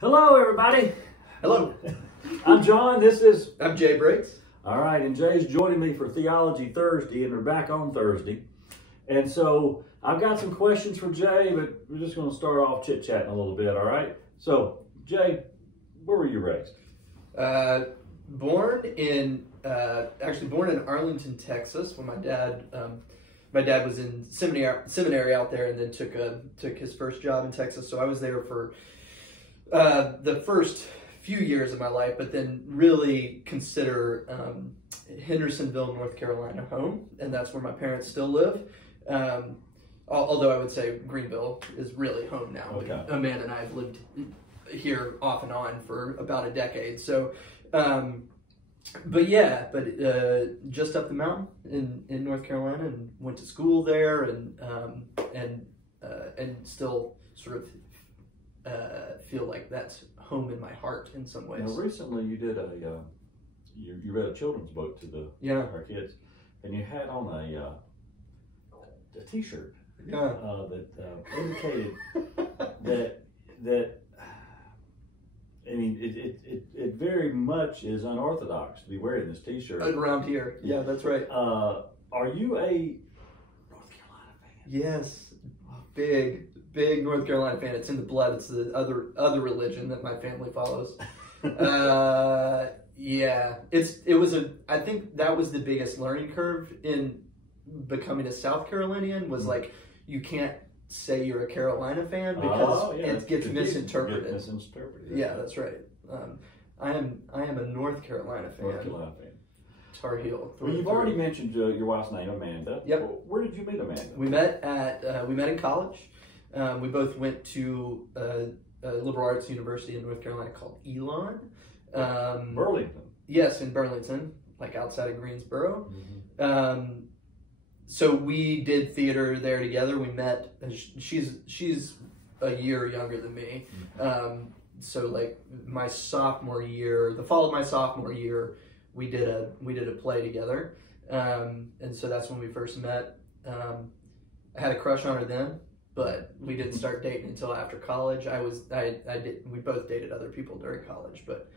Hello, everybody. Hello. I'm John. I'm Jay Briggs. All right, and Jay's joining me for Theology Thursday, and we're back on Thursday. And so I've got some questions for Jay, but we're just going to start off chit-chatting a little bit, all right? So, Jay, where were you raised? Born in Arlington, Texas, when my dad was in seminary out there, and then took his first job in Texas. So I was there for the first few years of my life, but then really consider Hendersonville, North Carolina home, and that's where my parents still live. Although I would say Greenville is really home now. Okay. Amanda and I have lived here off and on for about a decade. So, just up the mountain in North Carolina, and went to school there, and still sort of feel like that's home in my heart in some ways. Now, recently you did you read a children's book to our kids, and you had on a T-shirt that indicated that I mean it very much is unorthodox to be wearing this T-shirt around here. Yeah, that's right. Are you a North Carolina fan? Yes, big North Carolina fan. It's in the blood. It's the other religion that my family follows. Yeah, I think that was the biggest learning curve in becoming a South Carolinian, was like, you can't say you're a Carolina fan because it gets misinterpreted. Yeah, that's right. I am a North Carolina fan. North Carolina fan. Tar Heel. Well, you've already mentioned your wife's name, Amanda. Yep. Well, where did you meet Amanda? We met in college. We both went to a liberal arts university in North Carolina called Elon. Burlington. Yes, in Burlington, like outside of Greensboro. Mm-hmm. So we did theater there together. We met. She's a year younger than me. So like my sophomore year, the fall of my sophomore year, we did a play together, and so that's when we first met. I had a crush on her then, but we didn't start dating until after college. We both dated other people during college, but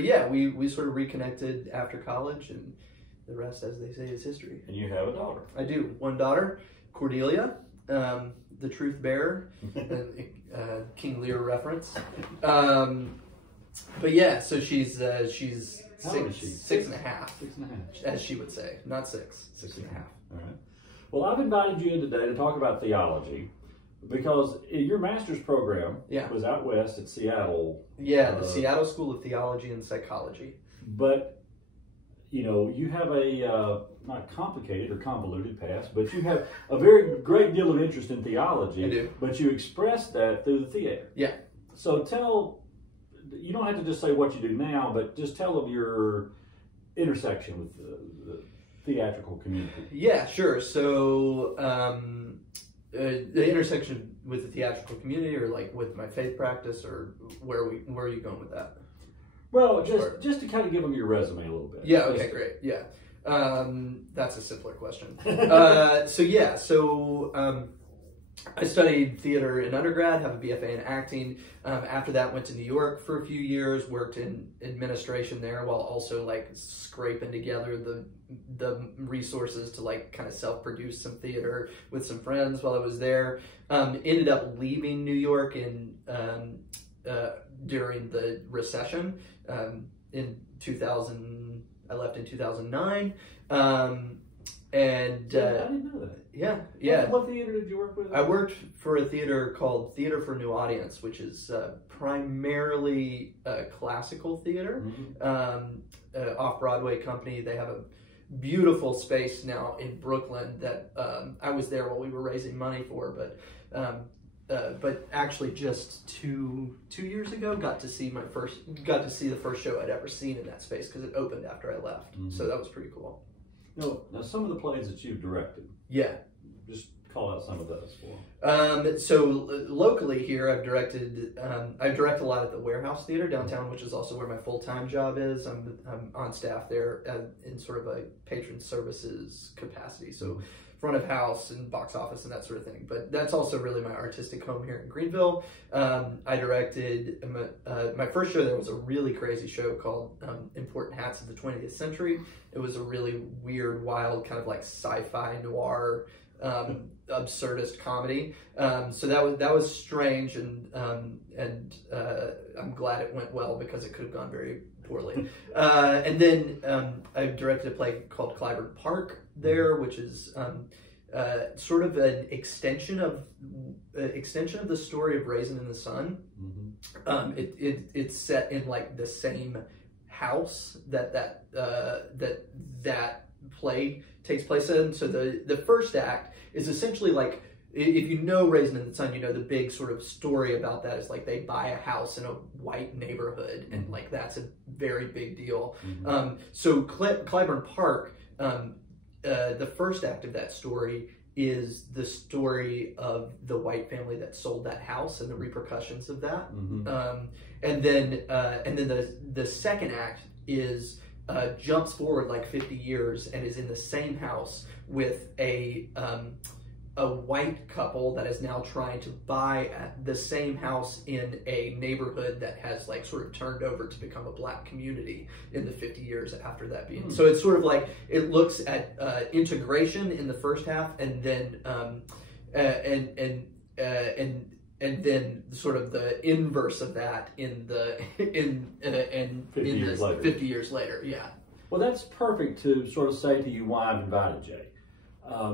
yeah, we sort of reconnected after college, and the rest, as they say, is history. And you have a daughter. I do. One daughter, Cordelia, the truth bearer, King Lear reference. But yeah, so she's How old is she? 6 and a half. 6.5. As she would say, not 6, 6 and a half. All right. Well, I've invited you in today to talk about theology because your master's program was out west at Seattle. Yeah, the Seattle School of Theology and Psychology. But, you have a not complicated or convoluted past, but you have a very great deal of interest in theology. I do. But you express that through the theater. Yeah. So you don't have to just say what you do now, but just tell them your intersection with the theatrical community. Yeah, sure. So the intersection with the theatrical community, or like with my faith practice, or where are you going with that? Well, just to kind of give them your resume a little bit. Yeah. Okay. Great. Yeah. That's a simpler question. I studied theater in undergrad, have a BFA in acting. After that, went to New York for a few years, worked in administration there, while also like scraping together the resources to like kind of self-produce some theater with some friends while I was there. Ended up leaving New York during the recession in 2000. I left in 2009. I didn't know that. Yeah. What theater did you work with? I worked for a theater called Theater for New Audience, which is primarily classical theater, off-Broadway company. They have a beautiful space now in Brooklyn that I was there while we were raising money for, but actually just two years ago got to see the first show I'd ever seen in that space, because it opened after I left. So that was pretty cool. Now some of the plays that you've directed. Yeah. Just call out some of those for. So locally here, I've directed a lot at the Warehouse Theater downtown, which is also where my full-time job is. I'm on staff there in sort of a patron services capacity. So front of house and box office and that sort of thing. But that's also really my artistic home here in Greenville. I directed my first show there was a really crazy show called Important Hats of the 20th Century. It was a really weird, wild, kind of like sci-fi noir absurdist comedy. So that was strange, and I'm glad it went well because it could have gone very poorly. And then I directed a play called Clyburn Park there, which is sort of an extension of the story of Raisin in the Sun. It's set in like the same house that play takes place in. So the first act is essentially like, if you know Raisin in the Sun, you know the big sort of story about that is like they buy a house in a white neighborhood, and like that's a very big deal. So Clyburn Park, the first act of that story is the story of the white family that sold that house and the repercussions of that. And then the second act is jumps forward like 50 years and is in the same house with a white couple that is now trying to buy the same house in a neighborhood that has like sort of turned over to become a black community in the 50 years after that being. So it's sort of like, it looks at integration in the first half, and then and then sort of the inverse of that in 50 years later. Yeah. Well, that's perfect to sort of say to you why I've invited Jay.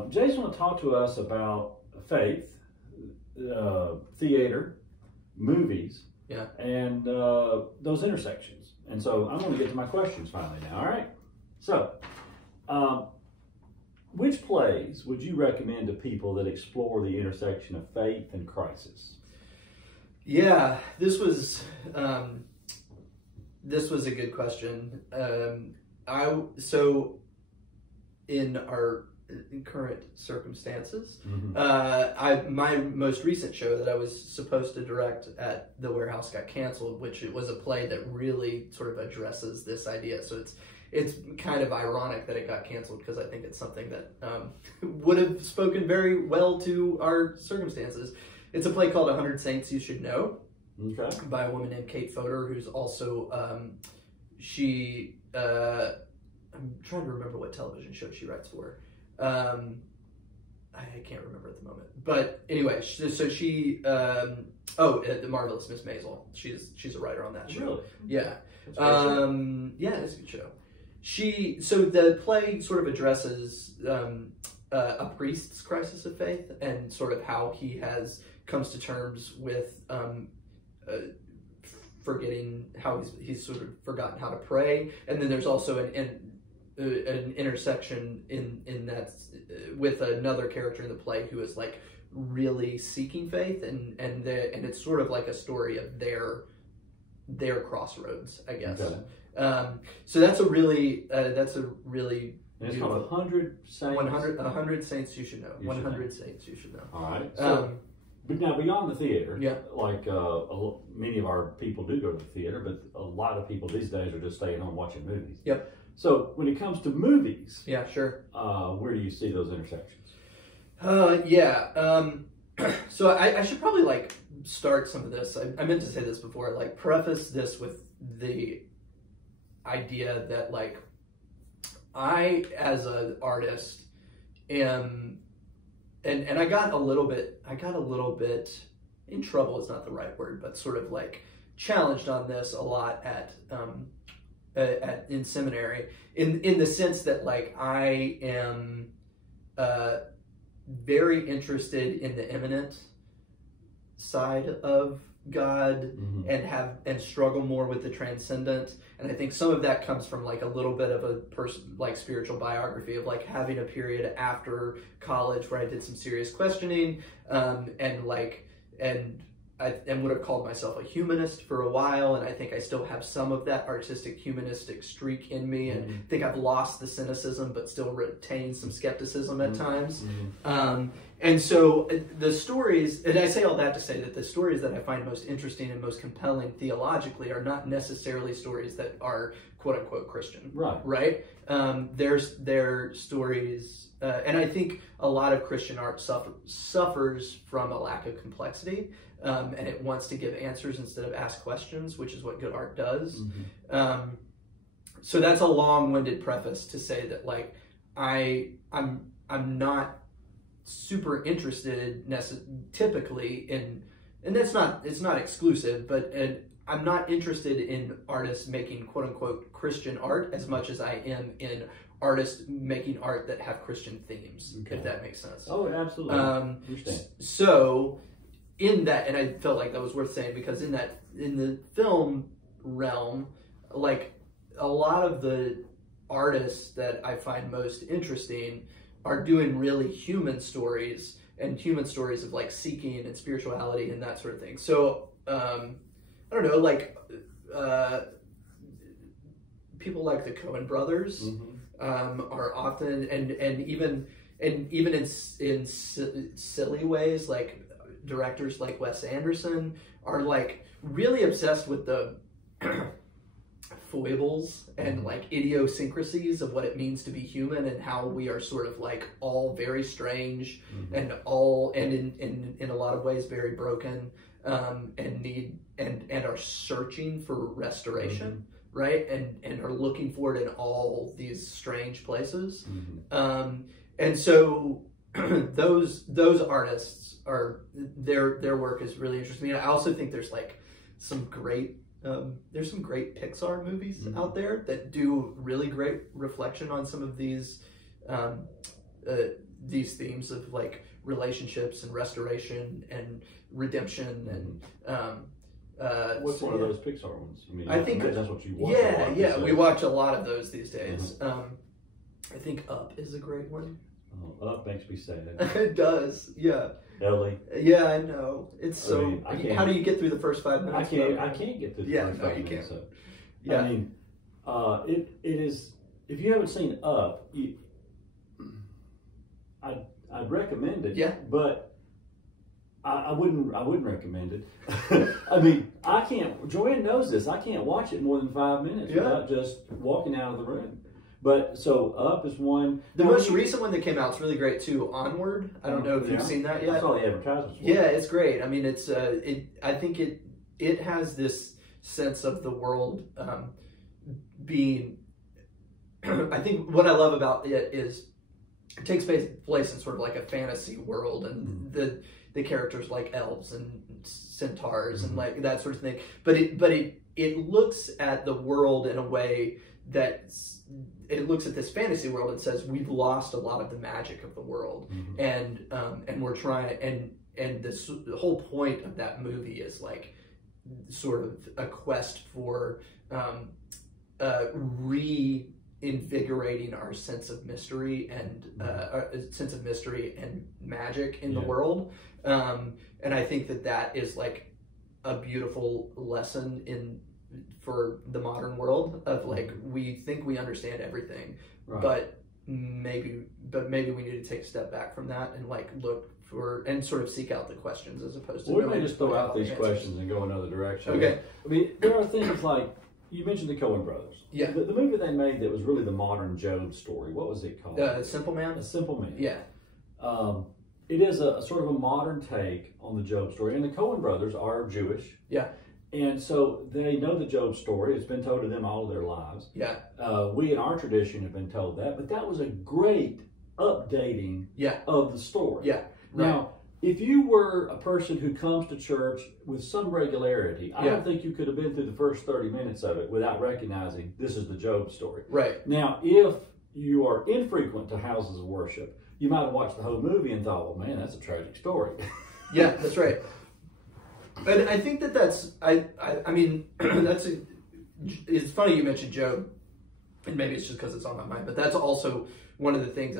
Jay's going to talk to us about faith, theater, movies, and those intersections. And so I'm going to get to my questions finally now. All right. So, which plays would you recommend to people that explore the intersection of faith and crisis? Yeah, this was a good question. So in our current circumstances, my most recent show that I was supposed to direct at the Warehouse got canceled, which it was a play that really sort of addresses this idea. So it's kind of ironic that it got canceled, because I think it's something that would have spoken very well to our circumstances. It's a play called 100 Saints You Should Know, by a woman named Kate Fodor, who's also, I'm trying to remember what television show she writes for. I can't remember at the moment. But anyway, so she, The Marvelous Miss Maisel. She's a writer on that show. Really? Yeah. Yeah, it's a good show. So the play sort of addresses a priest's crisis of faith, and sort of how he comes to terms with forgetting how he's sort of forgotten how to pray. And then there's also an intersection in that with another character in the play who is like really seeking faith, and it's sort of like a story of their crossroads, I guess. So that's a really it's called 100 Saints. 100 Saints You Should Know. 100 Saints You Should Know. All right. So, but now beyond the theater, yeah, like many of our people do go to the theater, but a lot of people these days are just staying home watching movies. Yep. So when it comes to movies, yeah, sure. Where do you see those intersections? So I should probably like start some of this. I meant to say this before, like preface this with the idea that like I, as an artist, am, and I got a little bit in trouble is not the right word, but sort of like challenged on this a lot in seminary, in the sense that like I am very interested in the immanent side of God, and struggle more with the transcendent. And I think some of that comes from like a little bit of a like spiritual biography of like having a period after college where I did some serious questioning, and would have called myself a humanist for a while, and I think I still have some of that artistic humanistic streak in me, and I think I've lost the cynicism but still retain some skepticism at times. And so the stories, and I say all that to say that the stories that I find most interesting and most compelling theologically are not necessarily stories that are quote unquote Christian. Right? They're stories, and I think a lot of Christian art suffers from a lack of complexity, and it wants to give answers instead of ask questions, which is what good art does. So that's a long-winded preface to say that, like, I'm not super interested typically in, and it's not exclusive, but I'm not interested in artists making quote unquote Christian art as much as I am in artists making art that have Christian themes, if that makes sense. Oh, absolutely. Understand. So in that, and I felt like that was worth saying, because in the film realm, like, a lot of the artists that I find most interesting are doing really human stories, and human stories of, like, seeking and spirituality and that sort of thing. So I don't know, like, people like the Coen brothers are often, and even in silly ways, like directors like Wes Anderson are, like, really obsessed with the foibles and, like, idiosyncrasies of what it means to be human, and how we are sort of, like, all very strange and in a lot of ways very broken, and need and are searching for restoration, right? And are looking for it in all these strange places. And so those artists are, their work is really interesting. I also think there's, like, some great Pixar movies out there that do really great reflection on some of these themes of, like, relationships and restoration and redemption and what's one of those Pixar ones? I mean, I think that's what you watch. Yeah, we watch a lot of those these days. I think Up is a great one. Oh, Up makes me sad. It does, yeah. Ellie. Yeah, I know. It's so. How do you get through the first 5 minutes? I can't get through the first 5 minutes. So. Yeah. I mean, it is. If you haven't seen Up, I'd recommend it. Yeah. But I wouldn't recommend it. I mean, I can't. Joanne knows this. I can't watch it more than 5 minutes without just walking out of the room. But so Up is one. The most recent one that came out is really great too. Onward. I don't know if you've seen that yet. I saw the advertisements. Yeah, it's great. I mean, it's I think it has this sense of the world being. I think what I love about it is it takes place in sort of like a fantasy world, and the characters like elves and centaurs and like that sort of thing. But it looks at the world in a way that it looks at this fantasy world and says we've lost a lot of the magic of the world, and we're trying, and this the whole point of that movie is, like, sort of a quest for reinvigorating our sense of mystery and magic in the world, and I think that is, like, a beautiful lesson for the modern world of, like, we think we understand everything, but maybe we need to take a step back from that and, like, look for and sort of seek out the questions as opposed to. Well, we may just throw out these questions and go another direction. Okay. I mean, there are things like you mentioned the Coen brothers. Yeah. The movie they made that was really the modern Job story. What was it called? Simple Man. A Simple Man. Yeah. It is a sort of a modern take on the Job story, and the Coen brothers are Jewish. Yeah. And so they know the Job story. It's been told to them all of their lives. Yeah. We in our tradition have been told that, but that was a great updating of the story. Yeah. Right. Now, if you were a person who comes to church with some regularity, I don't think you could have been through the first 30 minutes of it without recognizing this is the Job story. Right. Now, if you are infrequent to houses of worship, you might have watched the whole movie and thought, well, man, that's a tragic story. Yeah, that's right. And I think that's, I mean, it's funny you mentioned Job, and maybe it's just because it's on my mind, but that's also one of the things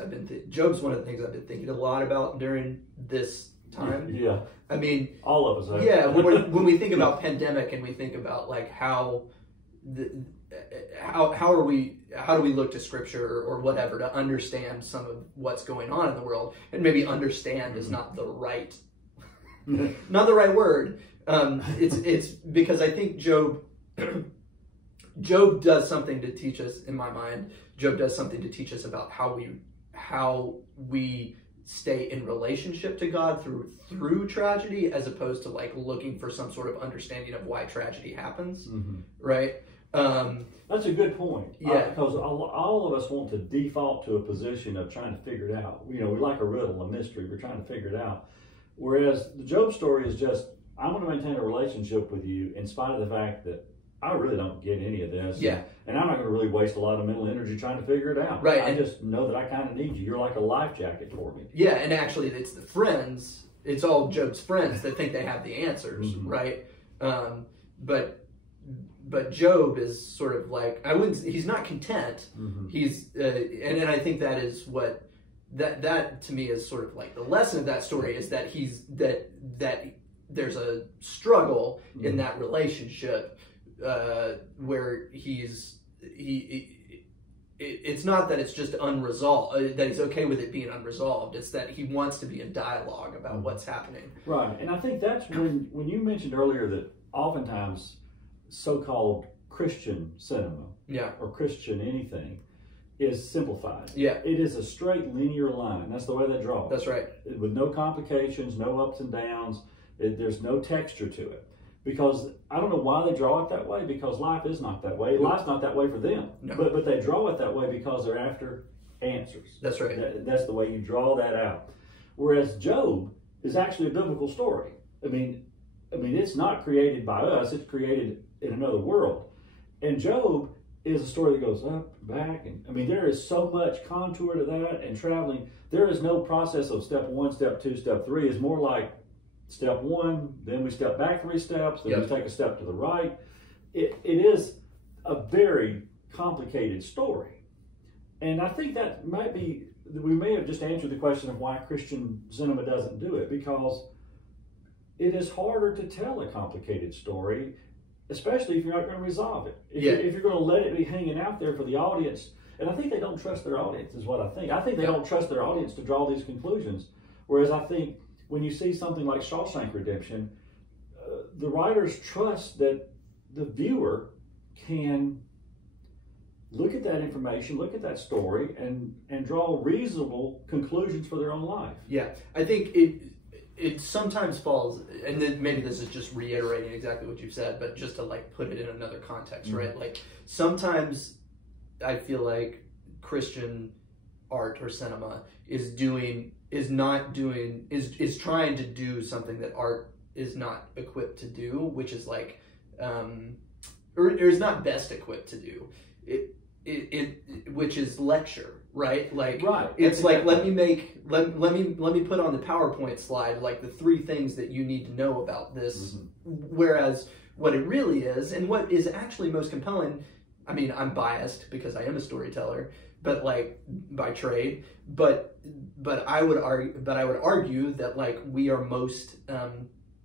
Job's one of the things I've been thinking a lot about during this time. Yeah. I mean, all of us. Yeah, when we think about pandemic and we think about, like, how how do we look to Scripture or whatever to understand some of what's going on in the world? And maybe understand is not the right word. It's because I think Job does something to teach us, in my mind. Job does something to teach us about how we stay in relationship to God through tragedy, as opposed to like looking for some sort of understanding of why tragedy happens. Right? That's a good point. Yeah, because all of us want to default to a position of trying to figure it out. We like a riddle, a mystery. We're trying to figure it out. Whereas the Job story is just, I want to maintain a relationship with you in spite of the fact that I really don't get any of this. Yeah. And I'm not going to really waste a lot of mental energy trying to figure it out. Right. I just know that I kind of need you. You're like a life jacket for me. Yeah, and actually it's the friends, it's all Job's friends that think they have the answers, right? But Job is sort of like, he's not content. He's, and I think that is what, that to me is sort of like the lesson of that story, is that that there's a struggle in that relationship, where it's not that it's just unresolved, that he's okay with it being unresolved. It's that he wants to be in dialogue about what's happening. Right, and I think that's when you mentioned earlier that oftentimes so-called Christian cinema, or Christian anything, is simplified. Yeah. It is a straight linear line. That's the way they draw it. That's right. With no complications, no ups and downs. There's no texture to it. Because I don't know why they draw it that way, because life is not that way. Life's not that way for them. No. But they draw it that way because they're after answers. That's right. That's the way you draw that out. Whereas Job is actually a biblical story. I mean, it's not created by us. It's created in another world. And Job is a story that goes up, back, and there is so much contour to that and traveling. There is no process of step 1, step 2, step 3. It's more like step 1, then we step back 3 steps, then we take a step to the right. It is a very complicated story. And I think that we may have just answered the question of why Christian cinema doesn't do it, because it is harder to tell a complicated story, especially if you're not going to resolve it. If you're going to let it be hanging out there for the audience, and I think they don't trust their audience is what I think. I think they don't trust their audience to draw these conclusions. Whereas I think when you see something like Shawshank Redemption, the writers trust that the viewer can look at that information, look at that story, and draw reasonable conclusions for their own life. Yeah, I think it sometimes falls, and then maybe this is just reiterating exactly what you've said, but just to like put it in another context, right? Like sometimes I feel like Christian art or cinema is trying to do something that art is not equipped to do, which is like, or is not best equipped to do. Which is lecture, right? Like, it's like, let me put on the PowerPoint slide like the 3 things that you need to know about this. Whereas what it really is, and what is actually most compelling, I'm biased because I am a storyteller, but like by trade, but I would argue that like we are most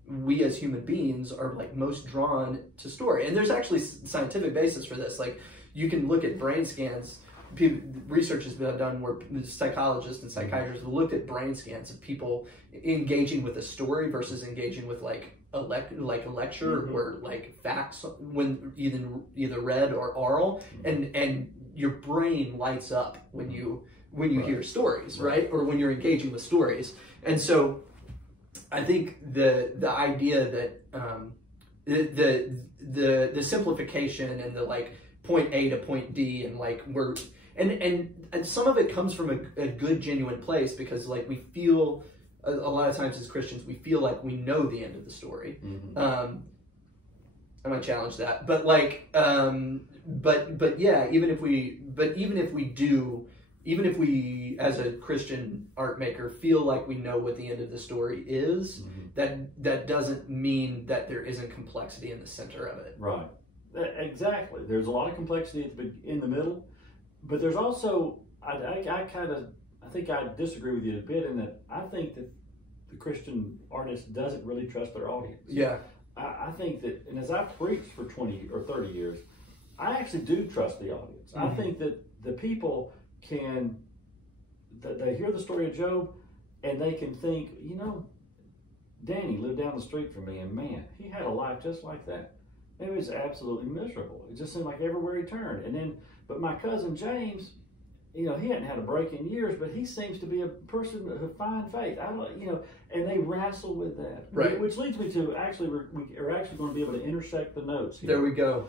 we as human beings are like most drawn to story. And there's actually scientific basis for this. Like, you can look at brain scans. Research has been done where psychologists and psychiatrists have looked at brain scans of people engaging with a story versus engaging with like a lecture or like facts when either read or oral, and your brain lights up when you hear stories, right? Or when you're engaging with stories. And so I think the idea that the simplification and the like point A to point D, and like and some of it comes from a good, genuine place, because like we feel a lot of times as Christians, we feel like we know the end of the story. I might challenge that, but like but yeah, even if we as a Christian art maker feel like we know what the end of the story is, that doesn't mean that there isn't complexity in the center of it. Right. Exactly. There's a lot of complexity in the middle, but there's also, I think I disagree with you a bit in that I think that the Christian artist doesn't really trust their audience. Yeah. I think that, and as I've preached for 20 or 30 years, I actually do trust the audience. I think that the people they hear the story of Job and they can think, Danny lived down the street from me, and man, he had a life just like that. It was absolutely miserable. It just seemed like everywhere he turned. But my cousin James, he hadn't had a break in years, but he seems to be a person of fine faith. And they wrestle with that. Right. Which leads me to we are actually going to be able to intersect the notes here. There we go.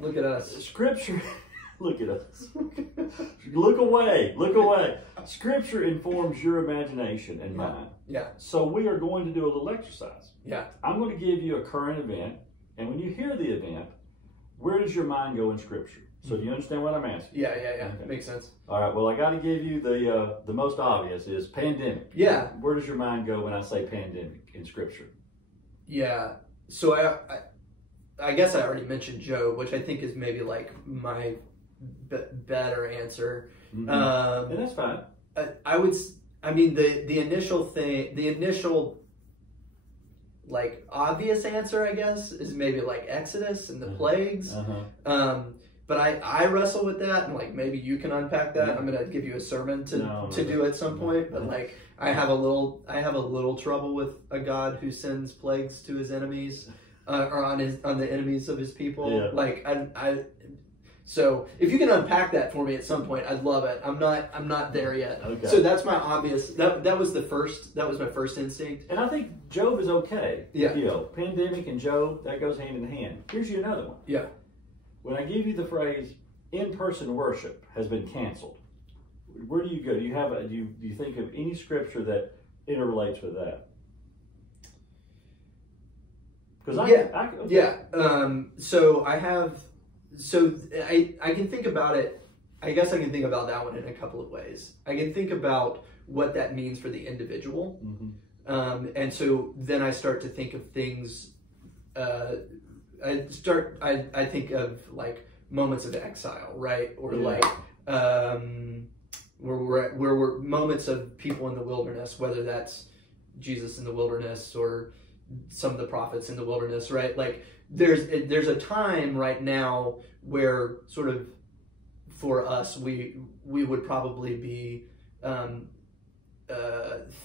Look at us. Scripture, look at us. Look away. Scripture informs your imagination and mine. Yeah. So we are going to do a little exercise. Yeah. I'm going to give you a current event, and when you hear the event, where does your mind go in Scripture? So do you understand what I'm asking? Yeah. Okay. Makes sense. All right. Well, I got to give you the most obvious is pandemic. Yeah. Where does your mind go when I say pandemic in Scripture? Yeah. So I guess I already mentioned Job, which I think is maybe like my better answer. And that's fine. The initial like obvious answer, I guess, is maybe like Exodus and the plagues. But I wrestle with that, and like maybe you can unpack that. I'm gonna give you a sermon to do at some point. But like I have a little trouble with a God who sends plagues to his enemies, or on the enemies of his people. Yeah. Like so if you can unpack that for me at some point, I'd love it. I'm not there yet. Okay. So that's my obvious. That was my first instinct. And I think Job is okay. Yeah. Pandemic and Job, that goes hand in hand. Here's you another one. Yeah. When I give you the phrase in-person worship has been canceled, where do you go? Do you think of any scripture that interrelates with that? Because I can think about it. I guess I can think about that one in a couple of ways. I can think about what that means for the individual, and so then I start to think of things. I think of like moments of exile, right? Or like where we're moments of people in the wilderness, whether that's Jesus in the wilderness or some of the prophets in the wilderness, right? Like there's a time right now where sort of for us we would probably be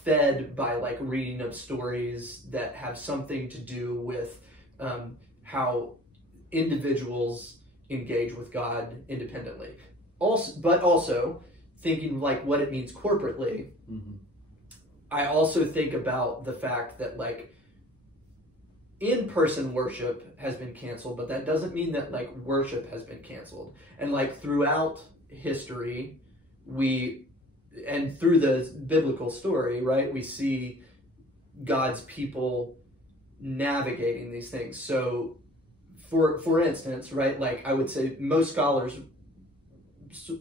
fed by like reading of stories that have something to do with how individuals engage with God independently. But also thinking like what it means corporately. I also think about the fact that like in-person worship has been canceled, but that doesn't mean that like worship has been canceled. And like throughout history, and through the biblical story, right, we see God's people navigating these things. So for instance, right, like I would say most scholars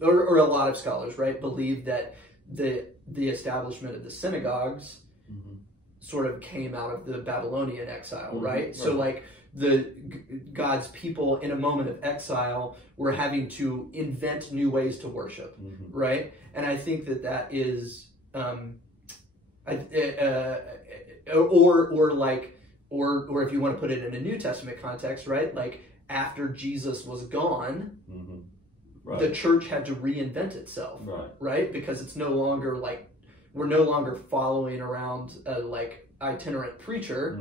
or a lot of scholars, right, believe that the establishment of the synagogues sort of came out of the Babylonian exile, right? So like God's people in a moment of exile were having to invent new ways to worship, right? And I think that is or if you want to put it in a New Testament context, right? Like after Jesus was gone, the church had to reinvent itself, right? Because it's no longer like we're no longer following around a like itinerant preacher.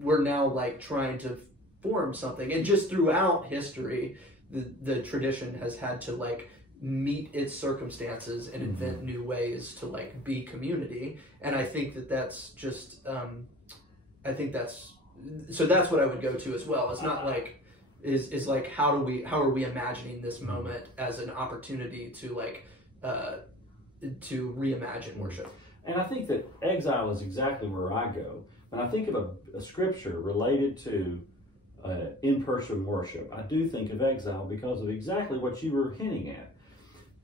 We're now like trying to form something, and just throughout history, the tradition has had to like meet its circumstances and invent new ways to like be community. And I think that's just that's what I would go to as well. It's not like is like how are we imagining this moment as an opportunity to like to reimagine worship. And I think that exile is exactly where I go. When I think of a scripture related to in-person worship, I do think of exile because of exactly what you were hinting at.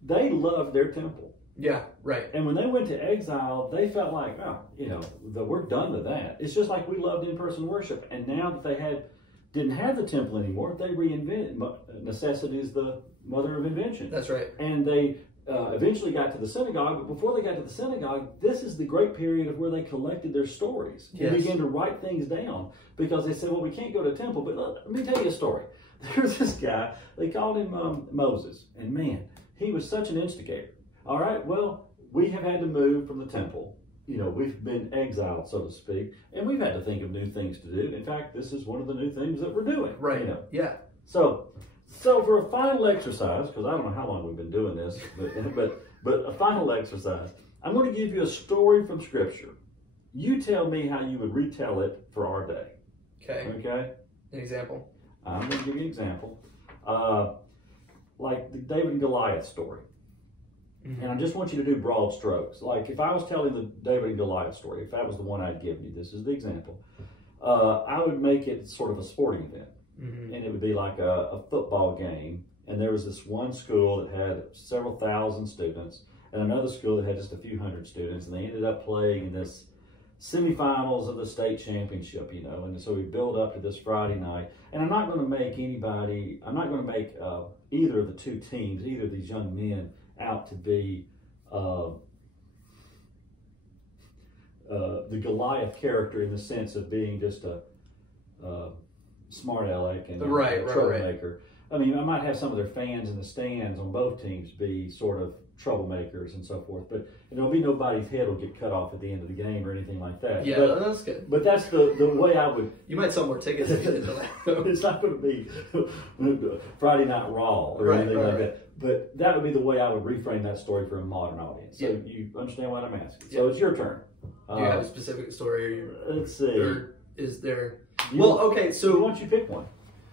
They loved their temple. Yeah, right. And when they went to exile, they felt like, we're done with that. It's just like we loved in-person worship. And now that they didn't have the temple anymore, they reinvented. Necessity is the mother of invention. That's right. And they eventually got to the synagogue, but before they got to the synagogue, this is the great period of where they collected their stories and began to write things down, because they said, well, we can't go to the temple, but let me tell you a story. There's this guy, they called him Moses, and man, he was such an instigator. All right, well, we have had to move from the temple. We've been exiled, so to speak, and we've had to think of new things to do. In fact, this is one of the new things that we're doing. Right. Yeah. So for a final exercise, because I don't know how long we've been doing this, but a final exercise, I'm going to give you a story from Scripture. You tell me how you would retell it for our day. Okay? An example. I'm going to give you an example. Like the David and Goliath story. Mm-hmm. And I just want you to do broad strokes. Like if I was telling the David and Goliath story, if that was the one I'd given you, this is the example, I would make it sort of a sporting event. Mm-hmm. And it would be like a football game. And there was this one school that had several thousand students, and another school that had just a few hundred students. And they ended up playing in this semifinals of the state championship, and so we build up to this Friday night. And I'm not going to make either of the two teams, either of these young men, out to be the Goliath character in the sense of being just a smart aleck and a troublemaker. I mean, I might have some of their fans in the stands on both teams be sort of troublemakers and so forth, but there'll be nobody's head will get cut off at the end of the game or anything like that. Yeah, that's good. But that's the way I would. You might sell more tickets if you did that. It's not going to be Friday Night Raw or anything like that. But that would be the way I would reframe that story for a modern audience. So you understand what I'm asking. So it's your turn. Do you have a specific story? Let's see. Or is there? Okay. So why don't you pick one?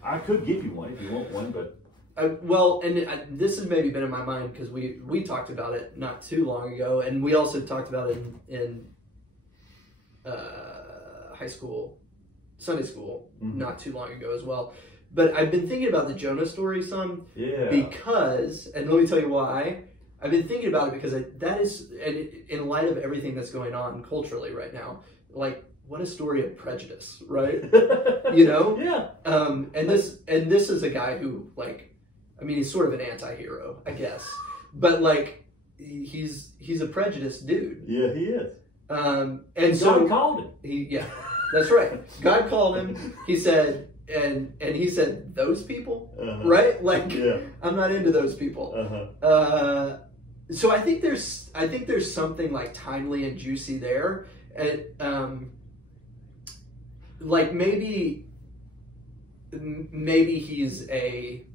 I could give you one if you want one, but. This has maybe been in my mind because we talked about it not too long ago, and we also talked about it in high school, Sunday school, not too long ago as well. But I've been thinking about the Jonah story some, because, and let me tell you why. I've been thinking about it because that is, and in light of everything that's going on culturally right now, like, what a story of prejudice, right? Yeah. And this is a guy who, like, I mean, he's sort of an anti-hero, I guess, but like, he's a prejudiced dude. Yeah, he is. And God called him. Yeah, that's right. God called him. He said, and he said, those people, right? Like, I'm not into those people. So I think there's something like timely and juicy there. And, like maybe he's a,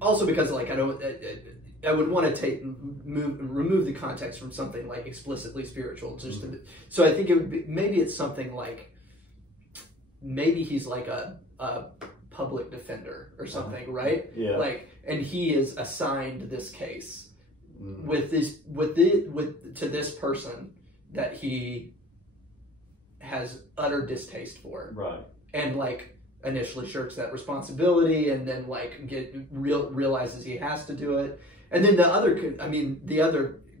also because like I would want to remove the context from something like explicitly spiritual. So I think it would be, maybe it's something like, maybe he's like a public defender or something, right? Yeah. Like, and he is assigned this case to this person that he has utter distaste for, right? And like initially shirks that responsibility, and then like realizes he has to do it. And then the other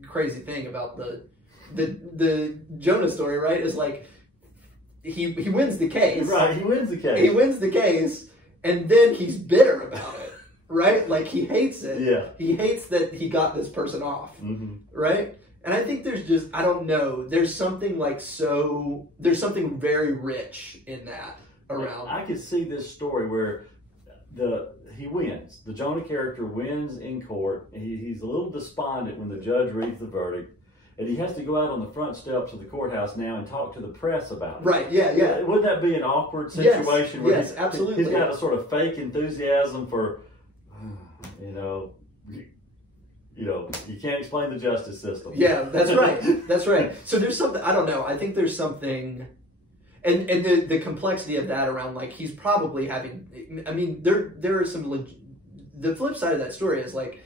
crazy thing about the Jonah story, right, is like he wins the case, right? He wins the case, and then he's bitter about it, right? Like he hates it. Yeah, he hates that he got this person off, right? And I think there's just, I don't know, there's something very rich in that around. I could see this story where he wins. The Jonah character wins in court. He's a little despondent when the judge reads the verdict. And he has to go out on the front steps of the courthouse now and talk to the press about it. Right, yeah. Wouldn't that be an awkward situation? Yes, absolutely. He's got a sort of fake enthusiasm for, you can't explain the justice system. Yeah, that's right. That's right. So there's something, I don't know, I think there's something, and the complexity of that around, like, he's probably having, I mean, there are some, the flip side of that story is, like,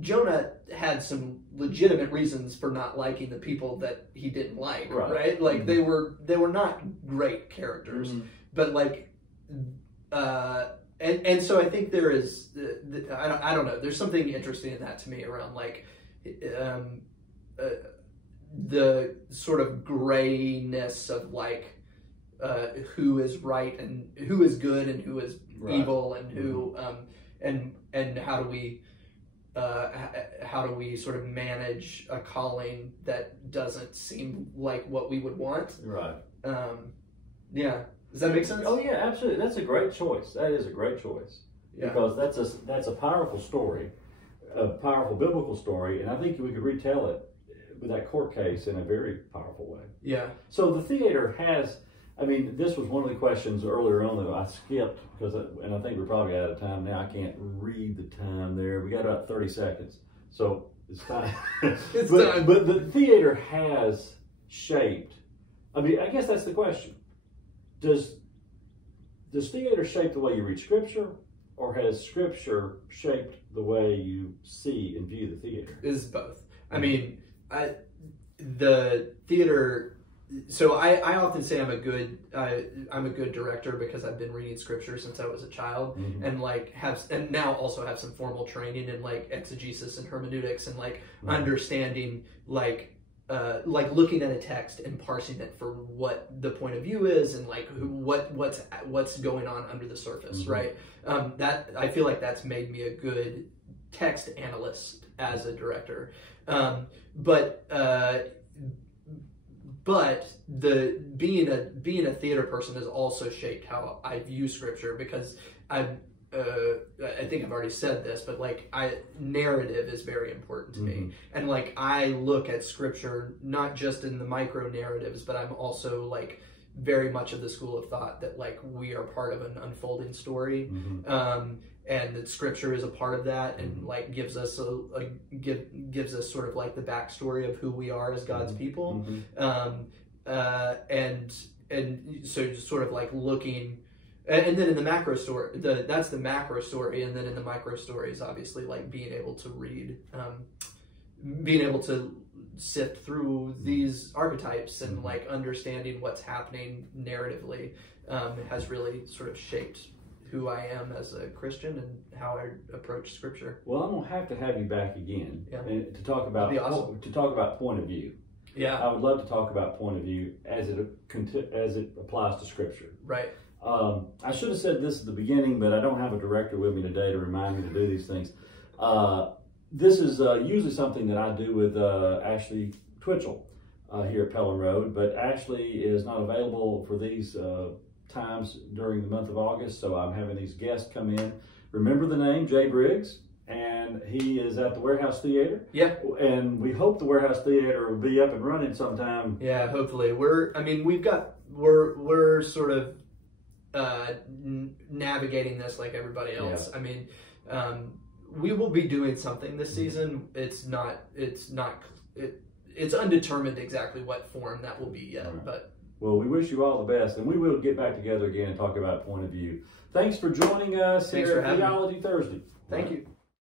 Jonah had some legitimate reasons for not liking the people that he didn't like, right? Like, they were not great characters, but, like, And so I think there is, I don't know, there's something interesting in that to me around like the sort of grayness of like who is right and who is good and who is evil and who and how do we how do we sort of manage a calling that doesn't seem like what we would want? Right. Yeah. Does that make sense? Oh yeah, absolutely. That's a great choice. That is a great choice. Yeah. Because that's a powerful story, a powerful biblical story, and I think we could retell it with that court case in a very powerful way. Yeah. So the theater has. I mean, this was one of the questions earlier on that I skipped and I think we're probably out of time now. I can't read the time there. We got about 30 seconds, so it's time. But the theater has shaped. I mean, I guess that's the question. Does theater shape the way you read Scripture, or has Scripture shaped the way you see and view the theater? Is both. I mean, the theater. So I often say I'm a good director because I've been reading Scripture since I was a child, mm-hmm. and now also have some formal training in like exegesis and hermeneutics and like mm-hmm. understanding like looking at a text and parsing it for what the point of view is and like what's going on under the surface, mm-hmm. right? That I feel like that's made me a good text analyst as a director, But the being a theater person has also shaped how I view Scripture, because I think I've already said this, but like narrative is very important to mm-hmm. me, and like I look at Scripture not just in the micro narratives, but I'm also like very much of the school of thought that like we are part of an unfolding story, mm-hmm. And that Scripture is a part of that, and mm-hmm. like gives us gives us sort of like the backstory of who we are as God's mm-hmm. people, mm-hmm. And so just sort of like looking, and then in the macro story, that's the macro story, and then in the micro story is obviously like being able to read, being able to sift through these archetypes and like understanding what's happening narratively has really sort of shaped who I am as a Christian and how I approach Scripture. Well, I'm gonna have to have you back again and to talk about point of view. Yeah, I would love to talk about point of view as it applies to Scripture. Right. I should have said this at the beginning, but I don't have a director with me today to remind me to do these things. This is usually something that I do with Ashley Twitchell here at Pelham Road, but Ashley is not available for these times during the month of August, so I'm having these guests come in. Remember the name, Jay Briggs, and he is at the Warehouse Theater. Yeah. And we hope the Warehouse Theater will be up and running sometime. Yeah, hopefully. We're sort of navigating this like everybody else. Yeah. I mean, we will be doing something this season. It's undetermined exactly what form that will be yet, right. But well, we wish you all the best, and we will get back together again and talk about point of view. Thanks for joining us here at Theology Thursday. Thank you.